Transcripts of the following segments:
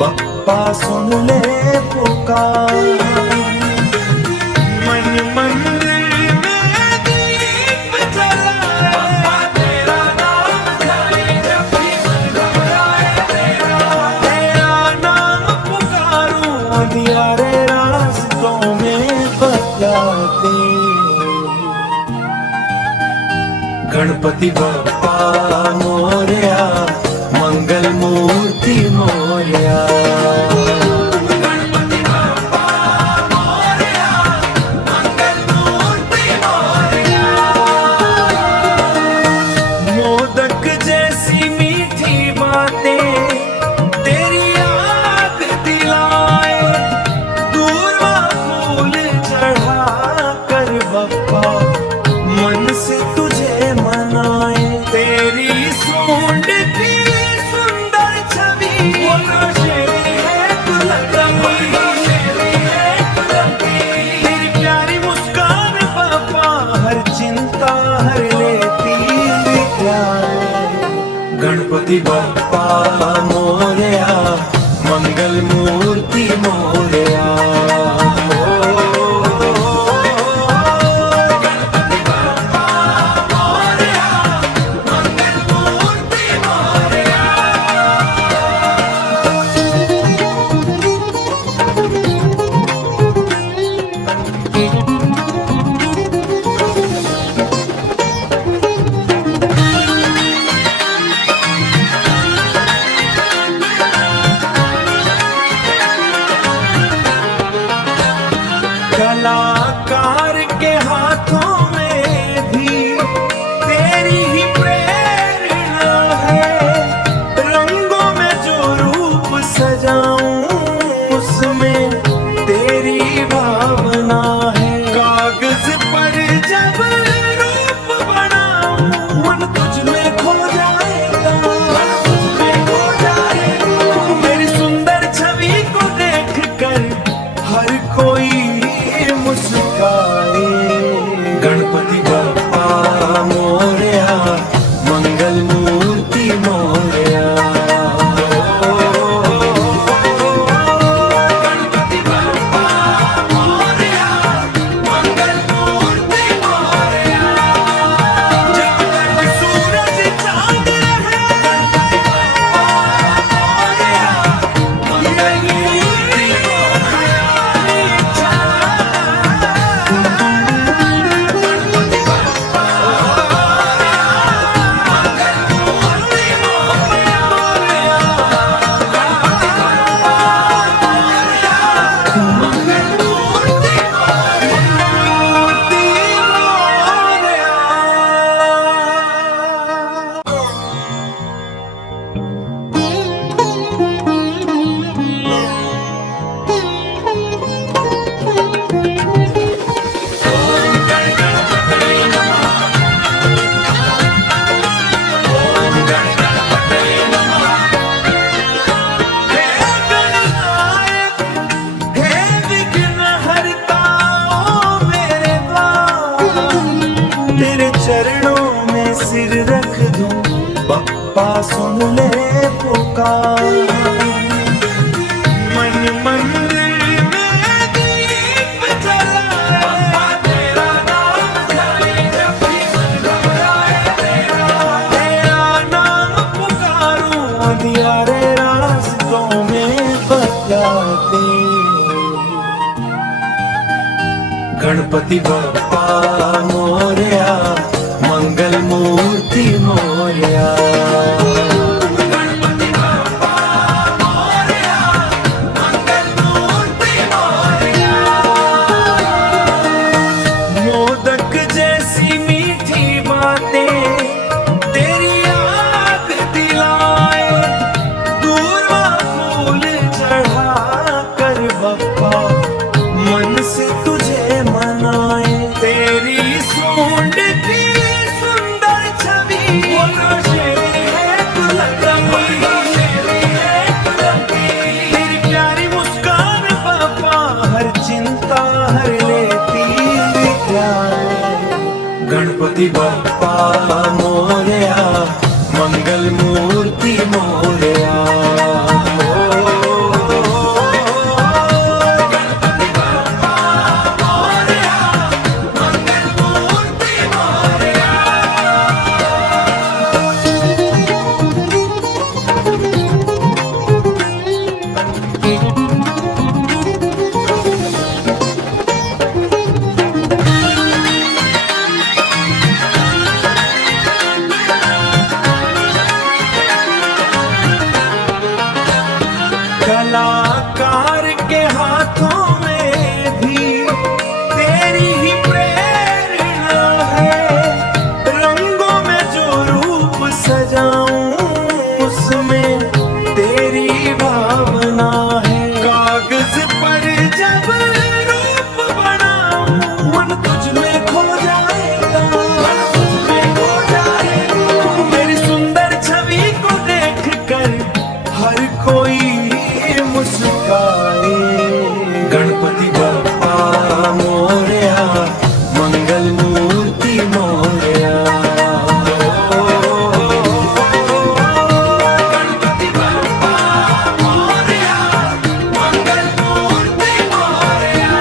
बप्पा सुन ले पुकार। मन मंदिर में दीप जलाए, बप्पा तेरा नाम ध्याए जब भी मन घबराए। तेरा नाम पुकारूं अंधियारे रास्तों में बतलाते। गणपति बप्पा मोरया, मंगल मूर्ति मोरया। गणपति बप्पा मोरया, मंगल मूर्ति मोरया। मोदक जैसी मीठी बातें तेरी याद दिलाए, दूर्वा फूल चढ़ा कर बप्पा मन से तुझे मनाए। तेरी सूंड की सुंदर छवि, तेरी प्यारी मुस्कान बप्पा हर चिंता हर लेती जाए। गणपति बप्पा मोरया, मंगल मूर्ति मोरया। कलाकार के हाथों में भी तेरी ही प्रेरणा है। रंगों में जो रूप सजाऊं उसमें तेरी भावना है। कागज पर जब रूप बनाऊं मन तुझ में खो जाएगा, मन तुझ में खो जाएगा। मेरी सुंदर छवि को देख कर हर कोई मुस्काए। गणपति बप्पा मोरया, मंगल मूर्ति मोरया। गणपति बप्पा मोरया, मंगल मूर्ति मोरया। जब तक सूरज चांद रहे, गणपति बप्पा मोरया, मंगल मूर्ति मोरया। तेरे चरणों में सिर रख दूं, बप्पा सुन ले पुकार। मन मंदिर में दीप जलाए, बप्पा तेरा नाम ध्याए जब भी मन घबराए। तेरा नाम पुकारूं अंधियारे रास्तों में बतलाते। गणपति बप्पा मोरया, मंगल मूर्ति मोरया। गणपति बप्पा मोरया, मंगल मूर्ति मोरया। मोदक जैसी मीठी बातें तेरी याद दिलाए, दूर्वा फूल चढ़ा कर बप्पा मन से तुझे मनाए। तेरी सूंड की सुंदर छवि, तेरी प्यारी मुस्कान बप्पा हर चिंता हर लेती जाए। गणपति बप्पा मोरया, मंगल मूर्ति मोरया। कलाकार के हाथों में भी तेरी ही प्रेरणा है। रंगों में जो रूप सजाऊं उसमें तेरी भावना है। कागज पर जब रूप बनाऊं मन तुझ में खो जाएगा, मन तुझ में खो जाएगा। मेरी सुंदर छवि को देख कर हर कोई मुस्काए। गणपति बप्पा मोरया, मंगल मूर्ति मोरया। गणपति बप्पा मोरया, मंगल मूर्ति मोरया।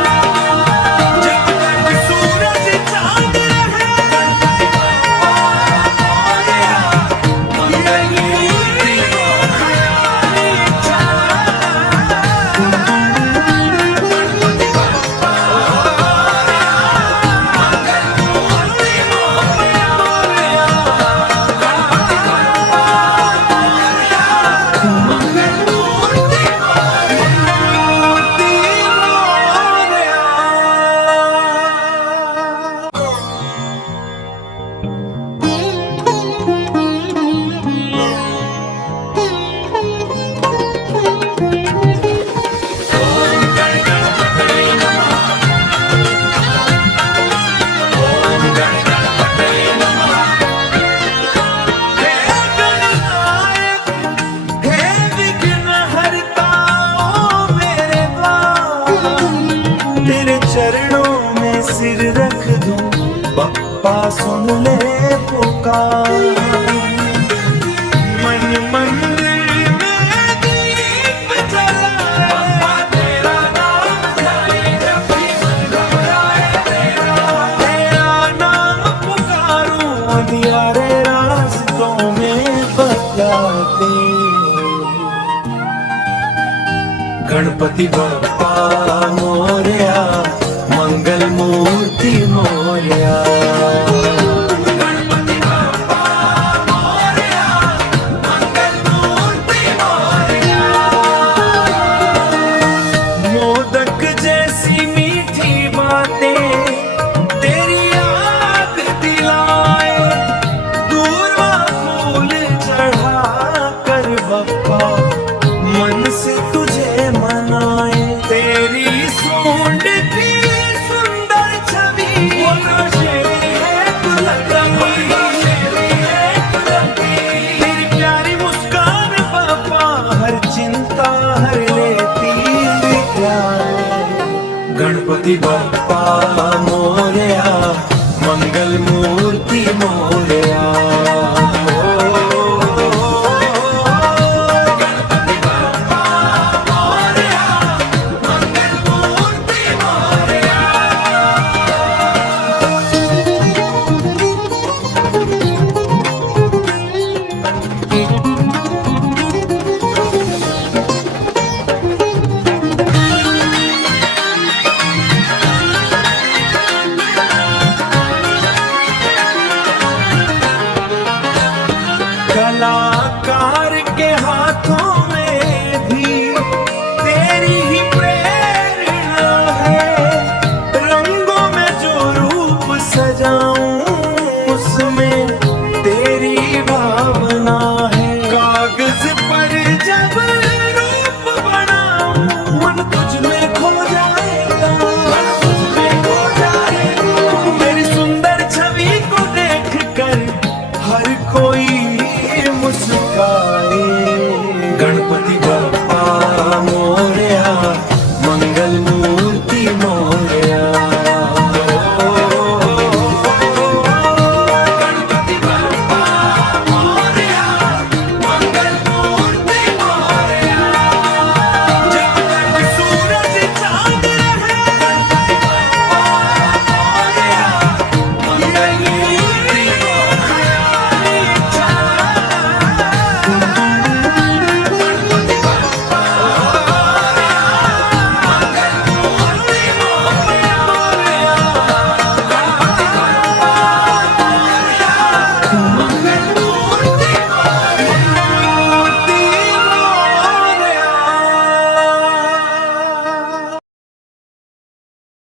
जब तक सूरज चांद रहे गणपति बप्पा मोरया, मंगल मूर्ति मोरया। तेरे चरणों में सिर रख दूं, बप्पा सुन ले पुकार। मन मंदिर में दीप जलाए, बप्पा तेरा नाम जाए जब भी मन घबराए। तेरा नाम पुकारूं अंधियारे रास्तों में बतलाते। गणपति बप्पा मोरया, मंगल मूर्ति मोरया। गणपति बप्पा मोरया, मंगल मूर्ति मोरया। मोदक जैसी मीठी बातें तेरी याद दिलाए। दूर्वा फूल चढ़ा कर बप्पा मन से तुझे मनाए। तेरी सूंड की सुंदर छवि वो नशेरी है दुलहनी। तेरी प्यारी मुस्कान बप्पा हर चिंता हर लेती जाए। गणपति बप्पा मोरया, मंगल मूर्ति मोरया।